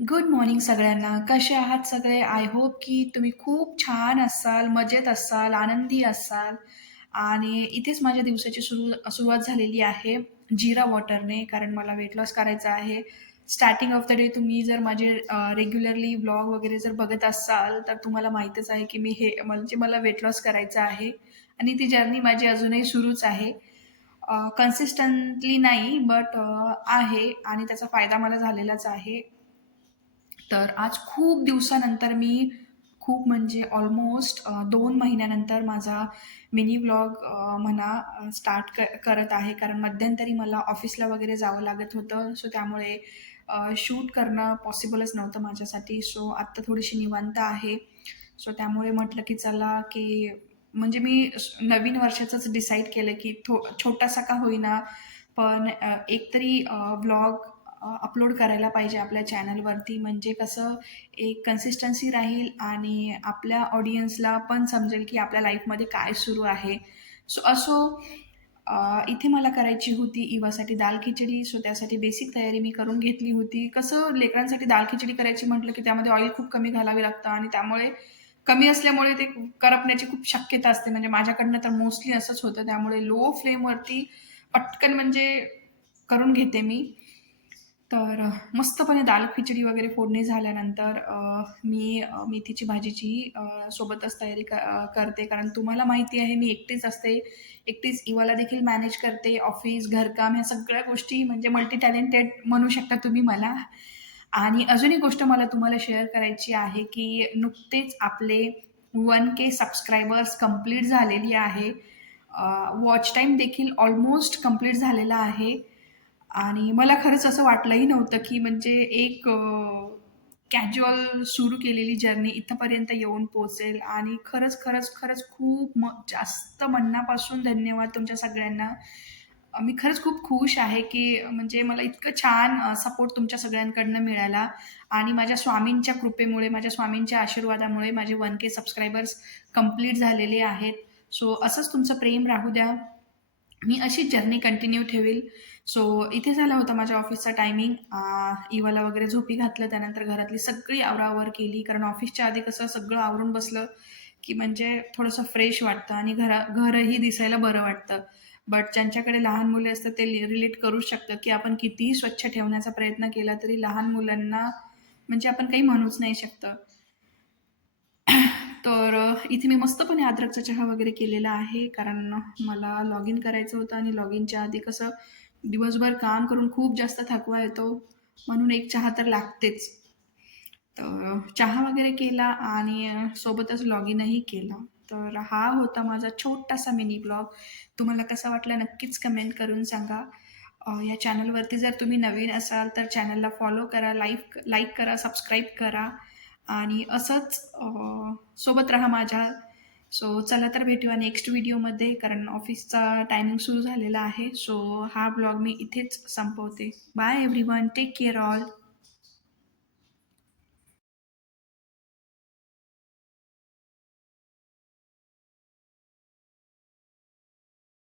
Good morning सगळ्यांना. कसे आहात सगळे? आय होप की तुम्ही खूप छान असाल, मजेत असाल, आनंदी असाल आणि इथेच माझ्या दिवसाची सुरुवात झालेली आहे जीरा वॉटरने, कारण मला वेट लॉस करायचा आहे. स्टार्टिंग ऑफ द डे तुम्ही जर माझे रेग्युलरली व्लॉग वगैरे जर बघत असाल, तर तुम्हाला माहीतच आहे की मी हे म्हणजे मला वेट लॉस करायचं आहे आणि ती जर्नी माझी अजूनही सुरूच आहे. कन्सिस्टंटली नाही, बट आहे आणि त्याचा फायदा मला झालेलाच आहे. तर आज खूप दिवसानंतर मी खूप म्हणजे ऑलमोस्ट 2 महिन्यानंतर माझा मिनी व्लॉग म्हणा स्टार्ट करत आहे. कारण मध्यंतरी मला ऑफिसला वगैरे जावं लागत होतं. सो त्यामुळे शूट करणं पॉसिबलच नव्हतं माझ्यासाठी. सो आत्ता थोडीशी निवांत आहे. सो त्यामुळे म्हटलं की चला की म्हणजे मी नवीन वर्षाचंच डिसाईड केलं की छोटासा का होईना, पण एक तरी व्लॉग अपलोड करायला पाहिजे आपल्या चॅनलवरती. म्हणजे कसं एक कन्सिस्टन्सी राहील आणि आपल्या ऑडियन्सला पण समजेल की आपल्या लाईफमध्ये काय सुरू आहे. सो असो, इथे मला करायची होती इवासाठी दाल खिचडी. सो त्यासाठी बेसिक तयारी मी करून घेतली होती. कसं लेकरांसाठी दाल खिचडी करायची म्हटलं की त्यामध्ये ऑइल खूप कमी घालावे लागतं आणि त्यामुळे कमी असल्यामुळे ते करपण्याची खूप शक्यता असते. म्हणजे माझ्याकडनं तर मोस्टली असंच होतं. त्यामुळे लो फ्लेमवरती पटकन म्हणजे करून घेते मी. तर मस्तपणे दाल खिचडी वगैरे फोडणी झाल्यानंतर मी मेथीची भाजीची सोबतच तयारी करते. कारण तुम्हाला माहिती आहे मी एकटीच असते. एकटीच इवाला देखील मॅनेज करते. ऑफिस, घरकाम ह्या सगळ्या गोष्टी म्हणजे मल्टी टॅलेंटेड म्हणू शकता तुम्ही मला. आणि अजून एक गोष्ट मला तुम्हाला शेअर करायची आहे, की नुकतेच आपले 1K सबस्क्रायबर्स कंप्लीट झालेली आहे. वॉच टाईम देखील ऑलमोस्ट कंप्लीट झालेला आहे. आणि मला खरंच असं वाटलंही नव्हतं, की म्हणजे एक कॅज्युअल सुरू केलेली जर्नी इथपर्यंत येऊन पोहोचेल आणि खरंच खूप जास्त मनापासून धन्यवाद तुमच्या सगळ्यांना. मी खरंच खूप खुश आहे, की म्हणजे मला इतकं छान सपोर्ट तुमच्या सगळ्यांकडनं मिळाला आणि माझ्या स्वामींच्या कृपेमुळे, माझ्या स्वामींच्या आशीर्वादामुळे माझे 1K सबस्क्रायबर्स कंप्लीट झालेले आहेत. सो असंच तुमचं प्रेम राहू द्या. मी अशीच जर्नी कंटिन्यू ठेवेल. सो इथे झाला होता माझ्या ऑफिसचा टायमिंग. इवाला वगैरे झोपी घातलं. त्यानंतर घरातली सगळी आवराआवर केली. कारण ऑफिसच्या आधी कसं सगळं आवरून बसलं, की म्हणजे थोडंसं फ्रेश वाटतं आणि घरही दिसायला बरं वाटतं. बट ज्यांच्याकडे लहान मुले असतात ते रिलेट करू शकतात, की आपण कितीही स्वच्छ ठेवण्याचा प्रयत्न केला तरी लहान मुलांना म्हणजे आपण काही म्हणूच नाही शकत. तर इथे मी मस्तपणे अद्रकचा चहा वगैरे केलेला आहे. कारण मला लॉग इन करायचं होतं आणि लॉग इनच्या आधी कसं दिवसभर काम करून खूप जास्त थकवा येतो. म्हणून एक चहा तर लागतेच. तर चहा वगैरे केला आणि सोबतच लॉग इनही केलं. तर हा होता माझा छोटासा मिनी ब्लॉग. तुम्हाला कसा वाटला नक्कीच कमेंट करून सांगा. या चॅनलवरती जर तुम्ही नवीन असाल तर चॅनलला फॉलो करा, लाईक करा, सबस्क्राईब करा आणि असंच सोबत राहा माझ्या. सो चला तर भेटूया नेक्स्ट व्हिडिओमध्ये, कारण ऑफिसचा टायमिंग सुरू झालेला आहे. सो हा ब्लॉग मी इथेच संपवते. Bye everyone. Take care all.